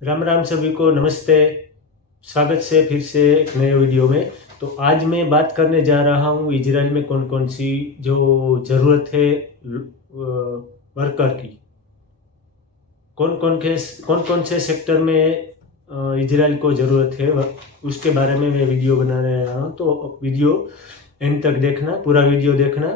राम राम सभी को नमस्ते। स्वागत से फिर से एक नए वीडियो में। तो आज मैं बात करने जा रहा हूँ इजराइल में कौन कौन सी जो ज़रूरत है वर्कर की, कौन कौन से सेक्टर में इजराइल को ज़रूरत है उसके बारे में मैं वीडियो बना रहा हूँ। तो वीडियो एंड तक देखना, पूरा वीडियो देखना।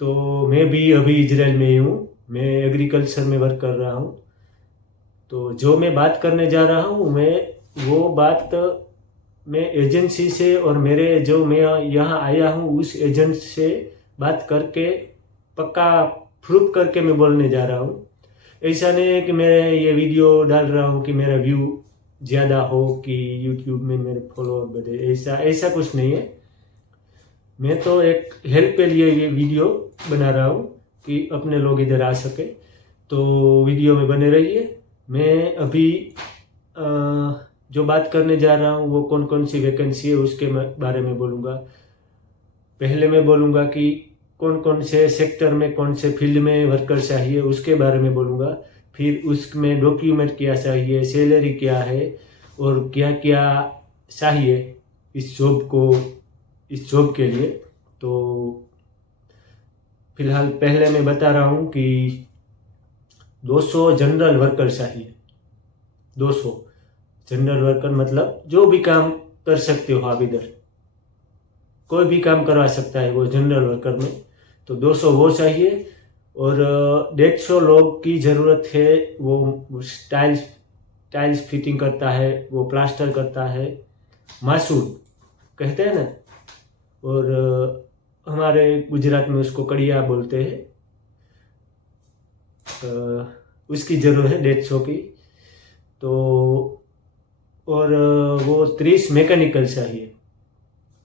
तो मैं भी अभी इजराइल में ही हूँ, मैं एग्रीकल्चर में वर्क कर रहा हूँ। तो जो मैं बात करने जा रहा हूँ वो बात मैं एजेंसी से और मैं यहाँ आया हूँ उस एजेंट से बात करके पक्का प्रूफ करके मैं बोलने जा रहा हूँ। ऐसा नहीं है कि मैं ये वीडियो डाल रहा हूँ कि मेरा व्यू ज़्यादा हो कि यूट्यूब में मेरे फॉलोअर बढ़े, ऐसा ऐसा कुछ नहीं है। मैं तो एक हेल्प के लिए ये वीडियो बना रहा हूँ कि अपने लोग इधर आ सके। तो वीडियो में बने रहिए। मैं अभी जो बात करने जा रहा हूँ वो कौन कौन सी वैकेंसी है उसके बारे में बोलूँगा। पहले मैं बोलूँगा कि कौन कौन से सेक्टर में कौन से फील्ड में वर्कर चाहिए उसके बारे में बोलूँगा। फिर उसमें डॉक्यूमेंट क्या चाहिए, सैलरी क्या है और क्या क्या चाहिए इस जॉब के लिए। तो फिलहाल पहले मैं बता रहा हूँ कि 200 जनरल वर्कर चाहिए। 200 जनरल वर्कर मतलब जो भी काम कर सकते हो आप, इधर कोई भी काम करवा सकता है वो जनरल वर्कर में। तो 200 वो चाहिए और 150 लोग की ज़रूरत है। वो टाइल्स फिटिंग करता है, वो प्लास्टर करता है, मासूर कहते हैं ना, और हमारे गुजरात में उसको कड़िया बोलते हैं। उसकी ज़रूरत है 150 की। तो और वो 30 मैकेनिकल चाहिए,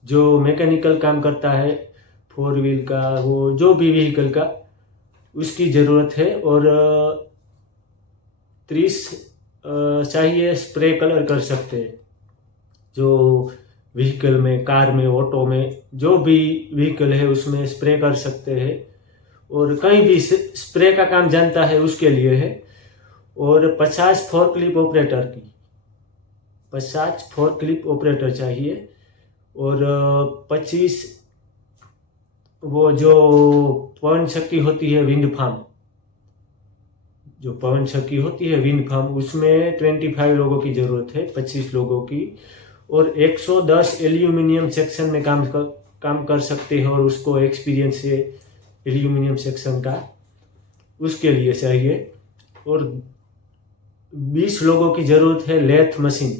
जो मैकेनिकल काम करता है, 4 व्हील का, वो जो भी व्हीकल का उसकी ज़रूरत है। और 30 चाहिए स्प्रे कलर कर सकते हैं, जो व्हीकल में, कार में, ऑटो में, जो भी व्हीकल है उसमें स्प्रे कर सकते हैं और कहीं भी स्प्रे का काम जानता है उसके लिए है। और 50 फोर्कलिफ्ट ऑपरेटर की, 50 फोर्कलिफ्ट ऑपरेटर चाहिए। और 25 वो जो पवन शक्ति होती है विंड फार्म, जो पवन शक्ति होती है विंड फार्म, उसमें 25 लोगों की ज़रूरत है, 25 लोगों की। और 110 एल्यूमिनियम सेक्शन में काम कर सकते हैं और उसको एक्सपीरियंस है एल्यूमिनियम सेक्शन का, उसके लिए चाहिए। और 20 लोगों की ज़रूरत है लेथ मशीन,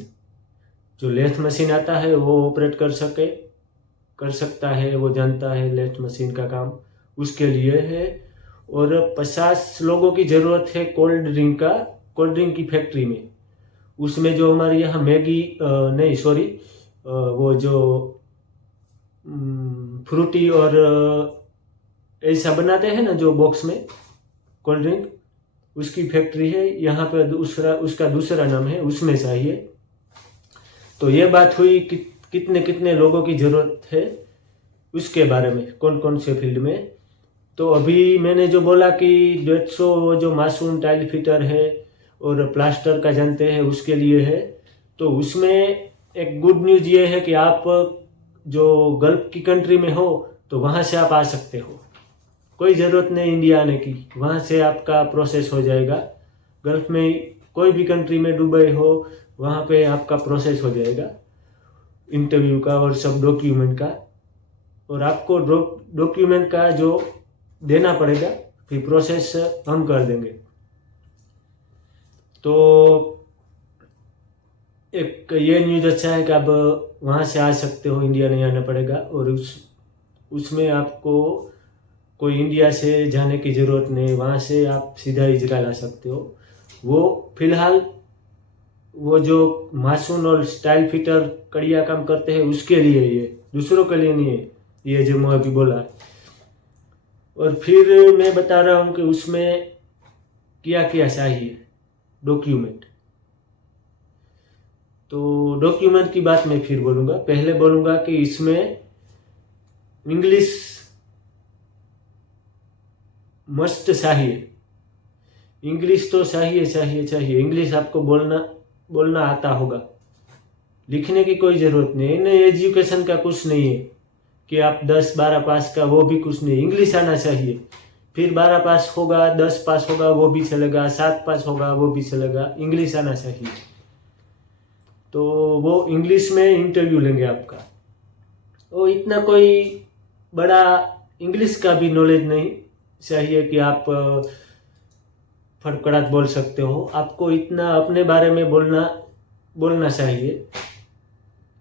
जो लेथ मशीन आता है वो ऑपरेट कर सकता है, वो जानता है लेथ मशीन का काम, उसके लिए है। और 50 लोगों की ज़रूरत है कोल्ड ड्रिंक की फैक्ट्री में। उसमें जो हमारे यहाँ मैगी नहीं सॉरी, वो जो फ्रूटी और ऐसा बनाते हैं ना जो बॉक्स में कोल्ड ड्रिंक, उसकी फैक्ट्री है यहाँ पे, उसका दूसरा नाम है, उसमें चाहिए। तो ये बात हुई कि कितने कितने लोगों की ज़रूरत है उसके बारे में, कौन कौन से फील्ड में। तो अभी मैंने जो बोला कि 150 जो मासूम टाइल फिटर है और प्लास्टर का जानते हैं उसके लिए है। तो उसमें एक गुड न्यूज़ ये है कि आप जो गल्फ की कंट्री में हो तो वहाँ से आप आ सकते हो, कोई ज़रूरत नहीं इंडिया आने की, वहाँ से आपका प्रोसेस हो जाएगा। गल्फ में कोई भी कंट्री में, दुबई हो, वहाँ पे आपका प्रोसेस हो जाएगा इंटरव्यू का और सब डॉक्यूमेंट का। और आपको डॉक्यूमेंट का जो देना पड़ेगा, फिर प्रोसेस हम कर देंगे। तो एक ये न्यूज़ अच्छा है कि आप वहाँ से आ सकते हो, इंडिया नहीं आना पड़ेगा। और उसमें आपको कोई इंडिया से जाने की ज़रूरत नहीं, वहाँ से आप सीधा इजराइल आ सकते हो। वो फिलहाल वो जो मासून और स्टाइल फिटर कड़िया काम करते हैं उसके लिए, ये दूसरों के लिए नहीं है, ये जो मैं अभी बोला। और फिर मैं बता रहा हूँ कि उसमें क्या क्या चाहिए डॉक्यूमेंट। तो डॉक्यूमेंट की बात मैं फिर बोलूँगा। पहले बोलूँगा कि इसमें इंग्लिश मस्ट चाहिए, इंग्लिश तो चाहिए चाहिए चाहिए। इंग्लिश आपको बोलना आता होगा, लिखने की कोई ज़रूरत नहीं है। नहीं, एजुकेशन का कुछ नहीं है कि आप 10-12 पास का, वो भी कुछ नहीं। इंग्लिश आना चाहिए। फिर 12 पास होगा, 10 पास होगा वो भी चलेगा, 7 पास होगा वो भी चलेगा, इंग्लिश आना चाहिए। तो वो इंग्लिश में इंटरव्यू लेंगे आपका। वो इतना कोई बड़ा इंग्लिश का भी नॉलेज नहीं चाहिए कि आप फड़फड़ाट बोल सकते हो। आपको इतना अपने बारे में बोलना चाहिए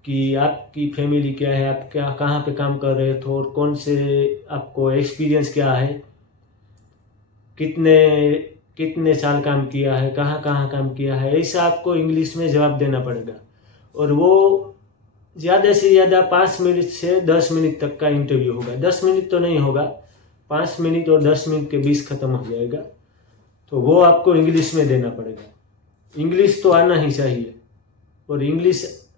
कि आपकी फैमिली क्या है, आप क्या कहाँ पे काम कर रहे थे और कौन से आपको एक्सपीरियंस क्या है, कितने साल काम किया है, कहाँ कहाँ काम किया है, ऐसा आपको इंग्लिश में जवाब देना पड़ेगा। और वो ज़्यादा से ज़्यादा 5 मिनट से 10 मिनट तक का इंटरव्यू होगा। 10 मिनट तो नहीं होगा, 5 मिनट और 10 मिनट के बीच ख़त्म हो जाएगा। तो वो आपको इंग्लिश में देना पड़ेगा। इंग्लिश तो आना ही चाहिए। और इंग्लिश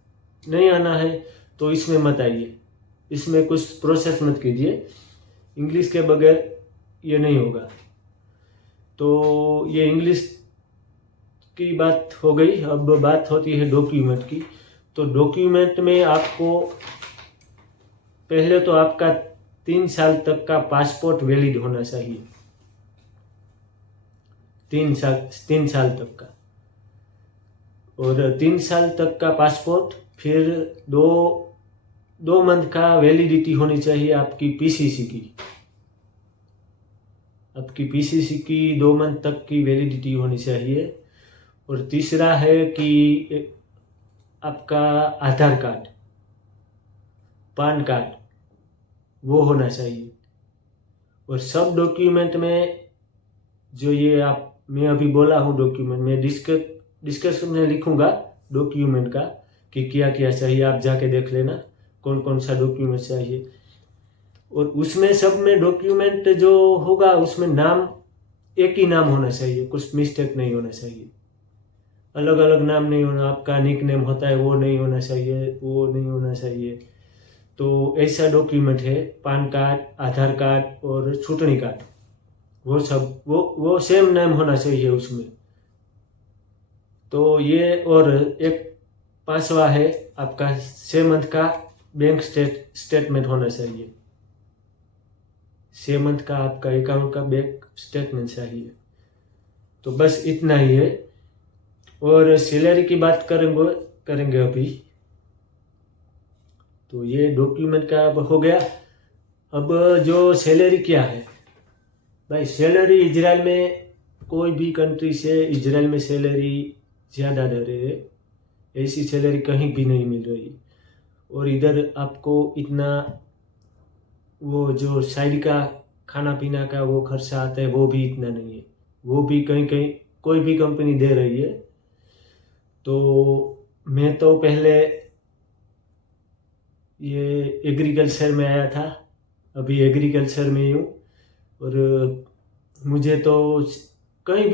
नहीं आना है तो इसमें मत आइए, इसमें कुछ प्रोसेस मत कीजिए। इंग्लिश के बगैर ये नहीं होगा। तो ये इंग्लिश की बात हो गई। अब बात होती है डॉक्यूमेंट की। तो डॉक्यूमेंट में आपको पहले तो आपका 3 साल तक का पासपोर्ट वैलिड होना चाहिए। 3 साल तक का। और 3 साल तक का पासपोर्ट, फिर 2 मंथ का वैलिडिटी होनी चाहिए आपकी पीसीसी की। आपकी पीसीसी की 2 मंथ तक की वैलिडिटी होनी चाहिए। और तीसरा है कि आपका आधार कार्ड, पान कार्ड वो होना चाहिए। और सब डॉक्यूमेंट में जो ये मैं अभी बोला हूँ डॉक्यूमेंट, मैं डिस्कशन में लिखूंगा डॉक्यूमेंट का कि क्या क्या चाहिए। आप जाके देख लेना कौन कौन सा डॉक्यूमेंट चाहिए। और उसमें सब में डॉक्यूमेंट जो होगा उसमें नाम एक ही नाम होना चाहिए, कुछ मिस्टेक नहीं होना चाहिए। अलग अलग नाम नहीं होना, आपका निक नेम होता है वो नहीं होना चाहिए, वो नहीं होना चाहिए। तो ऐसा डॉक्यूमेंट है पान कार्ड, आधार कार्ड और चूंटनी कार्ड, वो सब वो सेम नेम होना चाहिए उसमें। तो ये, और एक 5वां है आपका 6 मंथ का बैंक स्टेटमेंट होना चाहिए। 6 मंथ का आपका अकाउंट का बैंक स्टेटमेंट चाहिए। तो बस इतना ही है। और सैलरी की बात करेंगे अभी। तो ये डॉक्यूमेंट का अब हो गया। अब जो सैलरी क्या है भाई, सैलरी इजराइल में कोई भी कंट्री से इजराइल में सैलरी ज़्यादा दे रहे हैं। ऐसी सैलरी कहीं भी नहीं मिल रही। और इधर आपको इतना वो जो साइड का खाना पीना का वो खर्चा आता है वो भी इतना नहीं है। वो भी कहीं कहीं कोई भी कंपनी दे रही है। तो मैं तो पहले ये एग्रीकल्चर में आया था, अभी एग्रीकल्चर में ही हूँ। और मुझे तो कहीं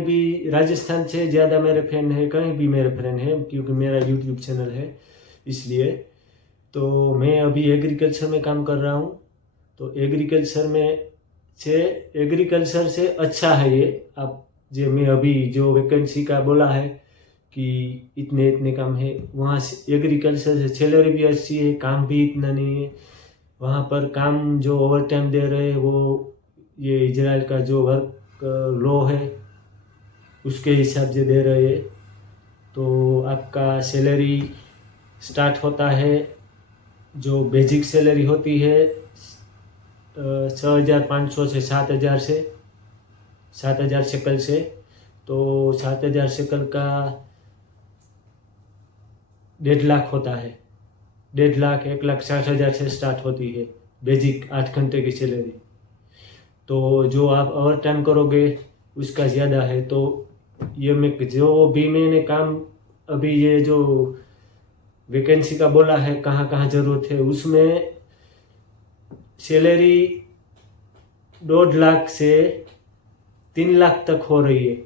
भी राजस्थान से ज़्यादा मेरे फ्रेंड है, कहीं भी मेरे फ्रेंड है, क्योंकि मेरा यूट्यूब चैनल है इसलिए। तो मैं अभी एग्रीकल्चर में काम कर रहा हूँ। तो एग्रीकल्चर से अच्छा है ये। आप जो मैं अभी जो वैकेंसी का बोला है कि इतने काम है, वहाँ से एग्रीकल्चर से सैलरी भी अच्छी है, काम भी इतना नहीं है। वहाँ पर काम जो ओवर टाइम दे रहे हैं वो ये इजराइल का जो वर्क लॉ है उसके हिसाब से दे रहे हैं। तो आपका सैलरी स्टार्ट होता है, जो बेसिक सैलरी होती है 6,500 से 7,000 शेकल से। तो 7,000 शेकल का 1.5 लाख होता है। 1.5 लाख 1,60,000 से स्टार्ट होती है बेसिक 8 घंटे की सैलरी। तो जो आप ओवर टाइम करोगे उसका ज़्यादा है। तो ये मैंने काम अभी ये जो वैकेंसी का बोला है कहाँ कहाँ ज़रूरत है, उसमें सैलरी 1.5 लाख से 3 लाख तक हो रही है।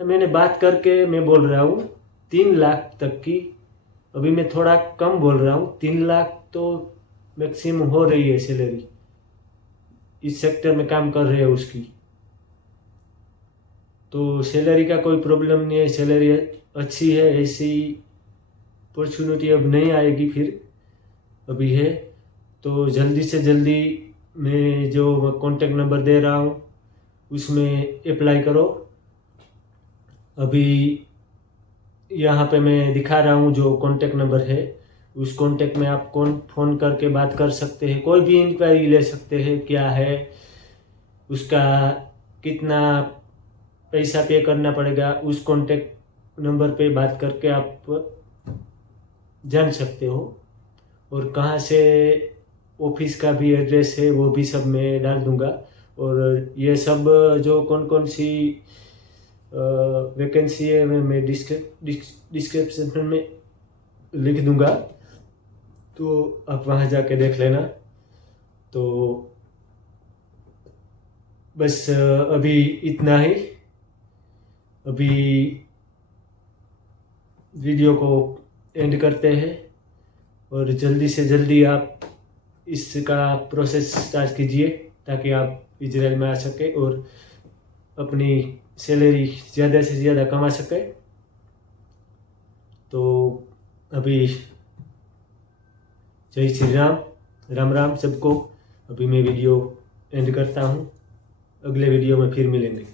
मैंने बात करके मैं बोल रहा हूँ 3 लाख तक की। अभी मैं थोड़ा कम बोल रहा हूँ, 3 लाख तो मैक्सिमम हो रही है सैलरी इस सेक्टर में काम कर रहे हैं उसकी। तो सैलरी का कोई प्रॉब्लम नहीं है, सैलरी अच्छी है। ऐसी अपॉर्चुनिटी अब नहीं आएगी फिर, अभी है। तो जल्दी से जल्दी मैं जो कॉन्टेक्ट नंबर दे रहा हूँ उसमें अप्लाई करो। अभी यहाँ पे मैं दिखा रहा हूँ जो कॉन्टेक्ट नंबर है, उस कॉन्टेक्ट में आप फ़ोन करके बात कर सकते हैं, कोई भी इंक्वायरी ले सकते हैं, क्या है उसका, कितना पैसा पे करना पड़ेगा, उस कॉन्टेक्ट नंबर पे बात करके आप जान सकते हो। और कहाँ से ऑफिस का भी एड्रेस है वो भी सब मैं डाल दूँगा। और ये सब जो कौन कौन सी वैकेंसी है मैं डिस्क्रिप्शन में लिख दूँगा, तो आप वहाँ जाके देख लेना। तो बस अभी इतना ही। अभी वीडियो को एंड करते हैं और जल्दी से जल्दी आप इसका प्रोसेस स्टार्ट कीजिए ताकि आप इजराइल में आ सके और अपनी सैलरी ज़्यादा से ज़्यादा कमा सके। तो अभी जय श्री राम, राम राम सबको। अभी मैं वीडियो एंड करता हूँ, अगले वीडियो में फिर मिलेंगे।